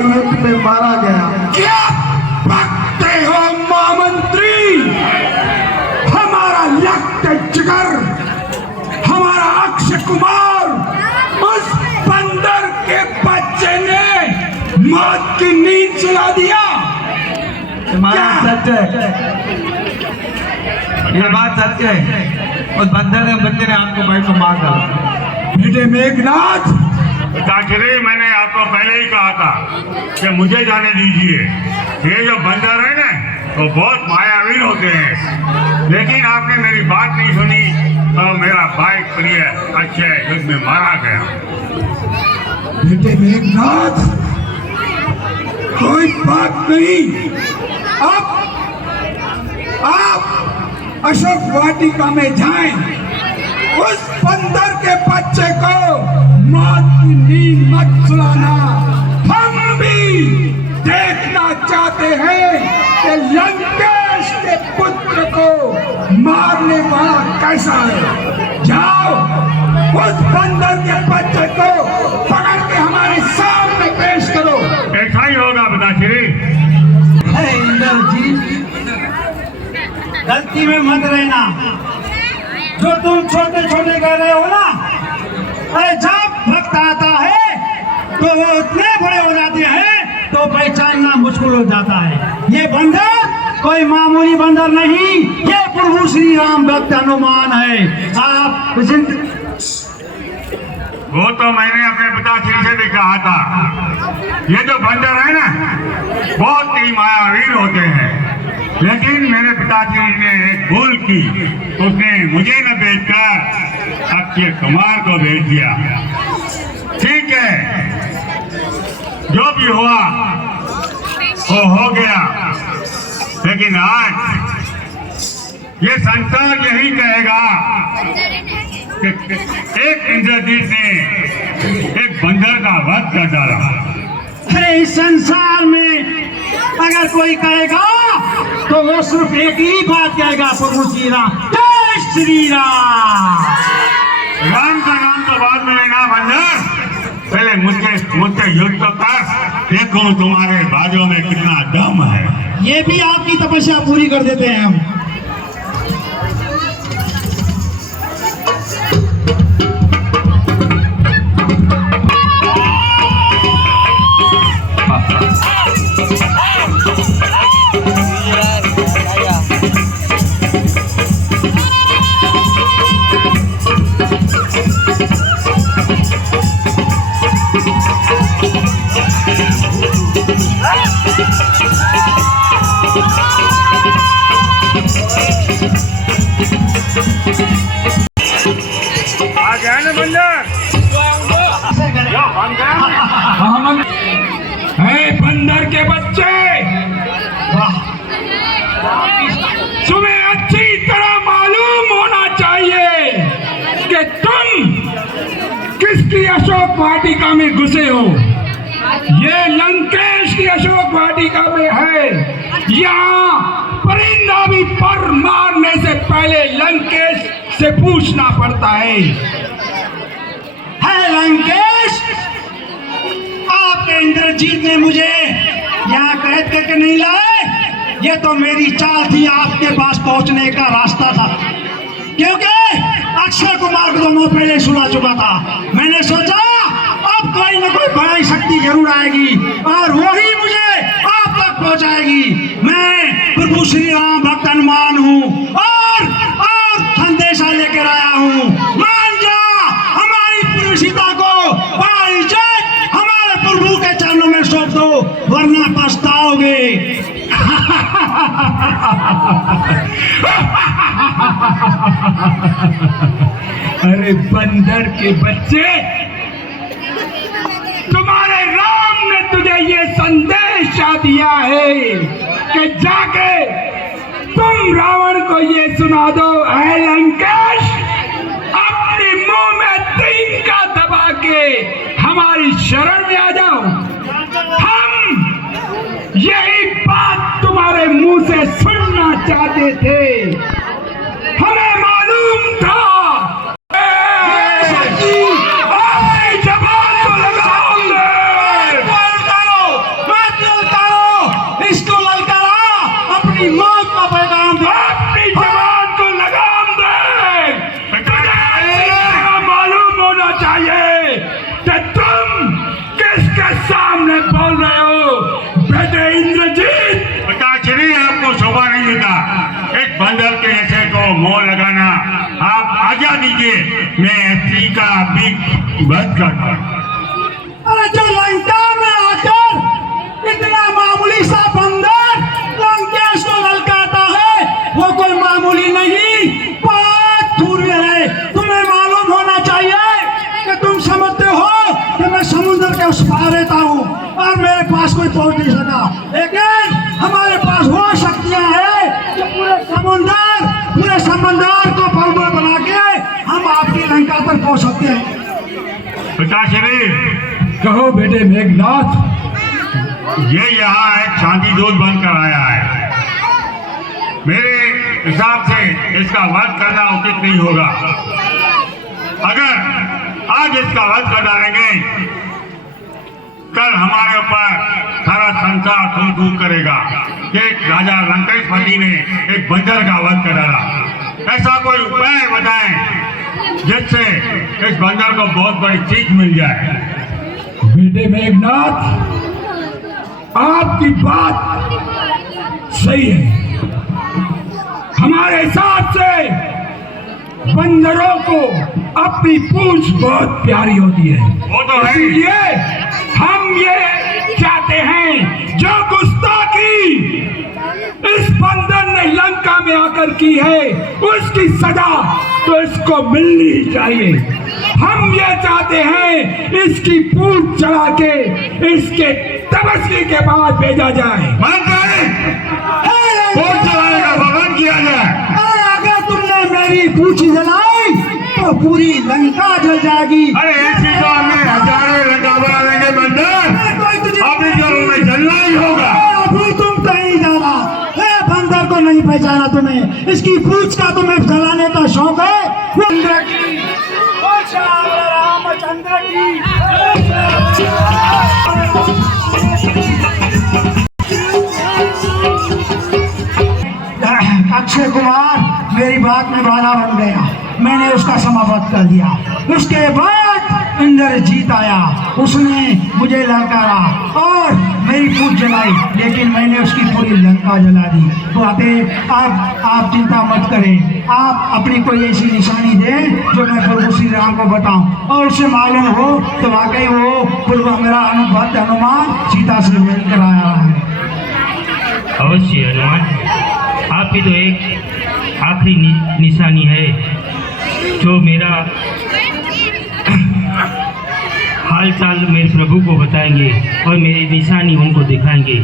युद्ध में मारा गया। क्या बकते हो महामंत्री? हमारा लक्त जिगर, हमारा अक्षय कुमार उस बंदर के बच्चे ने मौत की नींद सुला दिया। सच है, ये बात सच है। उस बंदर ने बच्चे ने आपको भाई को मार डाला। बेटे मेघनाथ, पिताश्री, मैंने आपको पहले ही कहा था कि मुझे जाने दीजिए। ये जो बंदर है ना, वो बहुत मायावीन होते हैं, लेकिन आपने मेरी बात नहीं सुनी तो मेरा भाई प्रिय अक्षय युद्ध में मारा गया। बेटे मेघनाथ, कोई बात नहीं। अब आप अशोक वाटिका में जाएं, उस बंदर के बच्चे को मौत की नींद मत सुलाना। हम भी देखना चाहते हैं कि लंकेश के पुत्र को मारने वाला कैसा है। जाओ, उस बंदर के बच्चे को पकड़ के हमारे सामने पेश करो। ऐसा ही होगा पिताश्री। इंद्रजीत, गलती में मत रहना। जो तुम छोटे छोटे कह रहे हो ना, अरे जब वक्त आता है तो वो इतने बड़े हो जाते हैं तो पहचानना मुश्किल हो जाता है। ये बंदर कोई मामूली बंदर नहीं, ये प्रभु श्री राम भक्त हनुमान है। आप वो तो मैंने अपने पिताश्री से भी कहा था। ये जो बंदर है ना, बहुत ही मायावीन होते हैं, लेकिन मेरे पिताजी ने एक भूल की। उसने मुझे न भेजकर अक्षय कुमार को भेज दिया। ठीक है, जो भी हुआ वो हो गया, लेकिन आज ये संसार यही कहेगा कि एक इंद्रजीत ने एक बंदर का वध कर डाला। अरे इस संसार में अगर कोई कहेगा तो वो सिर्फ एक ही बात कहेगा, प्रभु श्री राम, जय श्री राम। राम का नाम तो बाद में लेना बंदर, पहले मुझसे युद्ध तो कर, देखो तुम्हारे बाजों में कितना दम है। ये भी आपकी तपस्या पूरी कर देते हैं हम। आ गया ना बंदर? है बंदर के बच्चे, तुम्हें अच्छी तरह मालूम होना चाहिए कि तुम किसकी अशोक वाटिका में घुसे हो। ये लंकेश की अशोक वाटिका में है। यहाँ परिंदा भी पर मारने से पहले लंकेश से पूछना पड़ता है। लंकेश, आपके इंद्रजीत ने मुझे यहाँ कैद करके नहीं लाए। ये तो मेरी चाल थी, आपके पास पहुंचने का रास्ता था, क्योंकि अक्षय कुमार को तो मैं पहले सुना चुका था। मैंने सोचा अब कोई ना कोई बड़ी शक्ति जरूर आएगी और वही मुझे आप तक पहुंचाएगी। मैं प्रभु श्री राम भक्त हनुमान हूँ और संदेशा लेकर आया हूँ। मान जा, हमारी पूरी सीता को पाई जाए, हमारे प्रभु के चरणों में सौंप दो, वरना पछताओगे। अरे बंदर के बच्चे, तुम्हारे राम ने तुझे ये संदेशा दिया है कि जाके तुम रावण को ये सुना दो, ऐ लंकेश, अपने मुंह में तीन का दबा के हमारी शरण में आ जाओ। हम यही बात तुम्हारे मुंह से सुनना चाहते थे, हमें मालूम था। इसलिए मैं ऐसी का भी वध करता हूँ। अरे जो लंका में आकर इतना मामूली सा बंदर लंकेश को ललकाता है, वो कोई मामूली नहीं, बहुत दूर है। तुम्हें मालूम होना चाहिए कि तुम समझते हो कि मैं समुद्र के उस पार रहता हूँ और मेरे पास कोई पहुंच नहीं सका, लेकिन हमारे पास वो शक्तियां हैं कि पूरे समंदर को पलवल बना के हम आपकी लंका पर पहुंच सकते हैं। पिताश्री, कहो बेटे मेघनाथ। ये यहाँ एक शांति दूत बनकर आया है। मेरे हिसाब से इसका वध करना उचित नहीं होगा। अगर आज इसका वध कर डालेंगे, कल हमारे ऊपर सारा संसार थूक थूक करेगा कि एक राजा लंकेशपति ने एक बंदर का वध कर डाला। ऐसा कोई उपाय बताएं जिससे इस बंदर को बहुत बड़ी सीख मिल जाए। बेटे मेघनाथ, आपकी बात सही है। हमारे हिसाब से बंदरों को अपनी पूंछ बहुत प्यारी होती है। वो तो है। इसलिए हम ये चाहते हैं, जो गुस्ताखी इस बंदर ने लंका में आकर की है, उसकी सजा तो इसको मिलनी ही चाहिए। हम ये चाहते हैं, इसकी पूंछ चढ़ा के इसके तपस्वी के पास भेजा जाए। पूंछ चढ़ाने का प्रबंध किया जाए। अगर तुमने मेरी पूंछ जलाई तो पूरी लंका जल जाएगी। अरे ऐसी तो हमें हजारों लंका बना देंगे बंदर, अभी तो हमें जलना ही होगा। अभी तुम कहीं जाना है, बंदर को नहीं पहचाना तुम्हें, इसकी पूंछ का तुम्हें जलाने का शौक है। चंद्र की रामचंद्र की अक्षय कुमार मेरी बात में बाधा बन गया, मैंने उसका समाप्त कर दिया। उसके बाद इंद्रजीत आया, उसने मुझे ललकारा और मेरी पूंछ जलाई, लेकिन मैंने उसकी पूरी लंका जला दी। तो अतः अब आप चिंता मत करें, आप अपनी कोई ऐसी निशानी दें जो मैं प्रभु श्री राम को बताऊं, और उससे मालूम हो तो वाकई वो पूर्व मेरा अनुमान सीता से मिलकर आया है। अवश्य हनुमान, आपकी तो एक आखिरी निशानी है जो मेरा हाल चाल मेरे प्रभु को बताएंगे और मेरी निशानी उनको दिखाएंगे,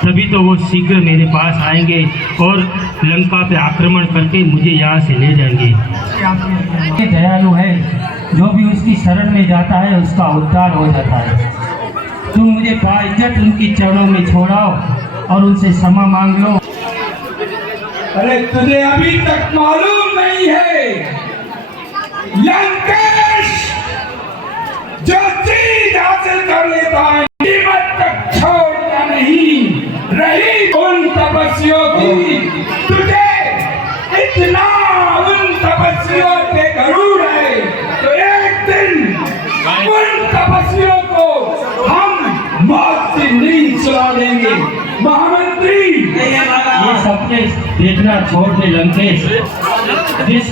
तभी तो वो शीघ्र मेरे पास आएंगे और लंका पे आक्रमण करके मुझे यहाँ से ले जाएंगे। ये दयालु है, जो भी उसकी शरण में जाता है उसका उद्धार हो जाता है। तुम मुझे बाइज्जत उनकी चरणों में छोड़ाओ और उनसे क्षमा मांग लो। अरे तुझे अभी तक मालूम नहीं है, लंकेश जो चीज हासिल कर लेता है कीमत तक छोड़ता नहीं। रही उन तपस्वियों की, तुझे इतना उन तपस्वियों पे गरूर है, तो एक दिन उन तपस्वियों को हम मौत की नींद सुला देंगे। महामंत्री, ये सपने देखना छोड़ दे लंकेश। जिस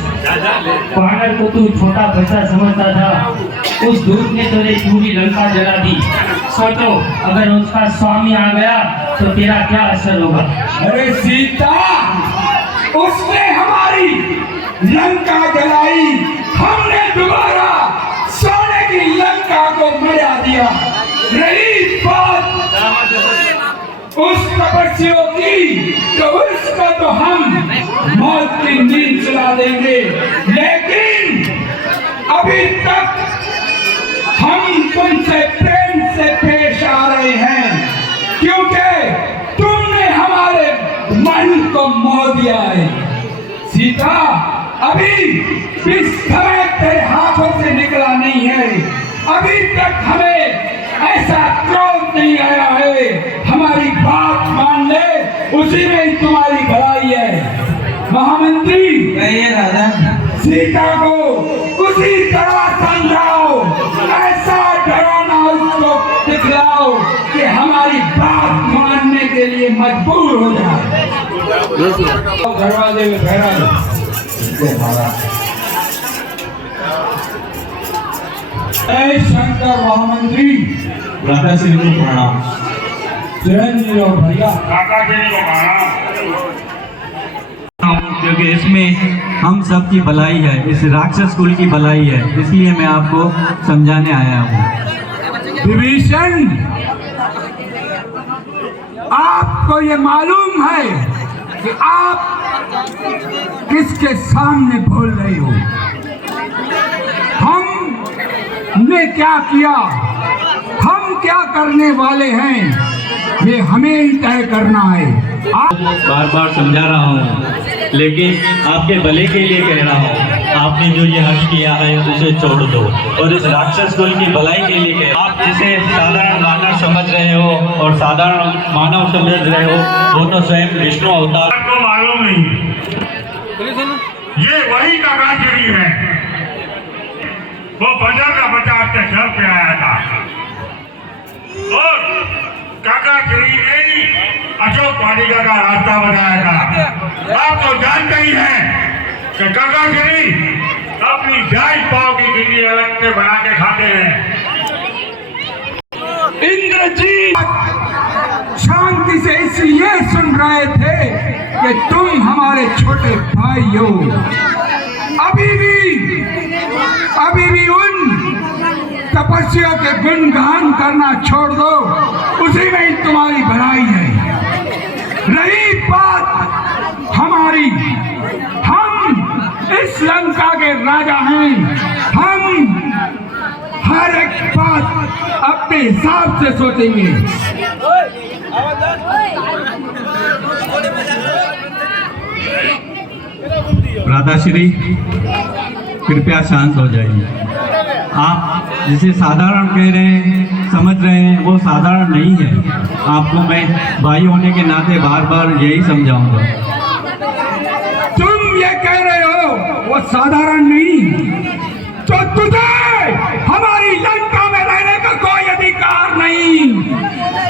पागल को तू छोटा बच्चा समझता था, उस दूत ने तुझे पूरी लंका जला दी। सोचो अगर उसका स्वामी आ गया तो तेरा क्या असर होगा। अरे सीता, उसने हमारी लंका जलाई, हमने दोबारा सोने की लंका को मिटा दिया। रही बात उस तपस्वियों की, तो उसको तो हम मौत की नींद सुला देंगे, लेकिन अभी तक हम तुमसे प्रेम से पेश आ रहे हैं, क्योंकि तुमने हमारे मन को मोह दिया है। सीता, अभी भी समय तेरे हाथों से निकला नहीं है, अभी तक हमें ऐसा क्रोध नहीं आया है। हमारी बात मान ले, उसी में ही तुम्हारी भलाई है। महामंत्री, राजा, सीता को उसी तरह समझाओ, ऐसा डराना उसको दिखलाओ कि हमारी बात मानने के लिए मजबूर हो जाए। दरवाजे में ठहरा दो। जय शंकर महामंत्री। राधा श्री को प्रणाम। जय और भैया काका जी को मारा। क्योंकि इसमें हम सब की भलाई है, इस राक्षस कुल की भलाई है, इसलिए मैं आपको समझाने आया हूँ। विभीषण, आपको ये मालूम है कि आप किसके सामने बोल रहे हो? हमने क्या किया, हम क्या करने वाले हैं, ये हमें ही तय करना है। बार बार समझा रहा हूँ, लेकिन आपके भले के लिए कह रहा हूँ। आपने जो ये हक किया है उसे छोड़ दो और इस राक्षस कुल की भलाई के लिए कह। आप जिसे साधारण मानव समझ रहे हो और साधारण मानव समझ रहे हो, वो तो स्वयं विष्णु अवतार। आपको मालूम नहीं, ये वही काकागिरी है। वो बंदर का बच्चा आपके घर पे आया था और काकागिरी ने ही अशोक वाटिका का रास्ता बनाया था। आप तो जानते ही हैं कि काकागिरी अपनी जाई पाव की गिल्ली अलग से बना के खाते हैं। इंद्रजीत शांति से इसलिए सुन रहे थे कि तुम हमारे छोटे भाई हो। अभी भी उन तपस्या के गुणगान करना छोड़ दो, उसी में ही तुम्हारी भलाई है। रही बात हमारी, हम इस लंका के राजा हैं, हम हर एक बात अपने हिसाब से सोचेंगे। राधाश्री, कृपया शांत हो जाइए। आप जिसे साधारण कह रहे हैं, समझ रहे हैं, वो साधारण नहीं है। आपको मैं भाई होने के नाते बार बार यही समझाऊंगा। तुम ये कह रहे हो वो साधारण नहीं, तो तुझे हमारी लंका में रहने का कोई अधिकार नहीं।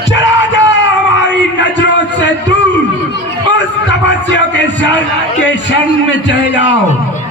चला जा हमारी नजरों से दूर, उस तपस्या के शरण में चले जाओ।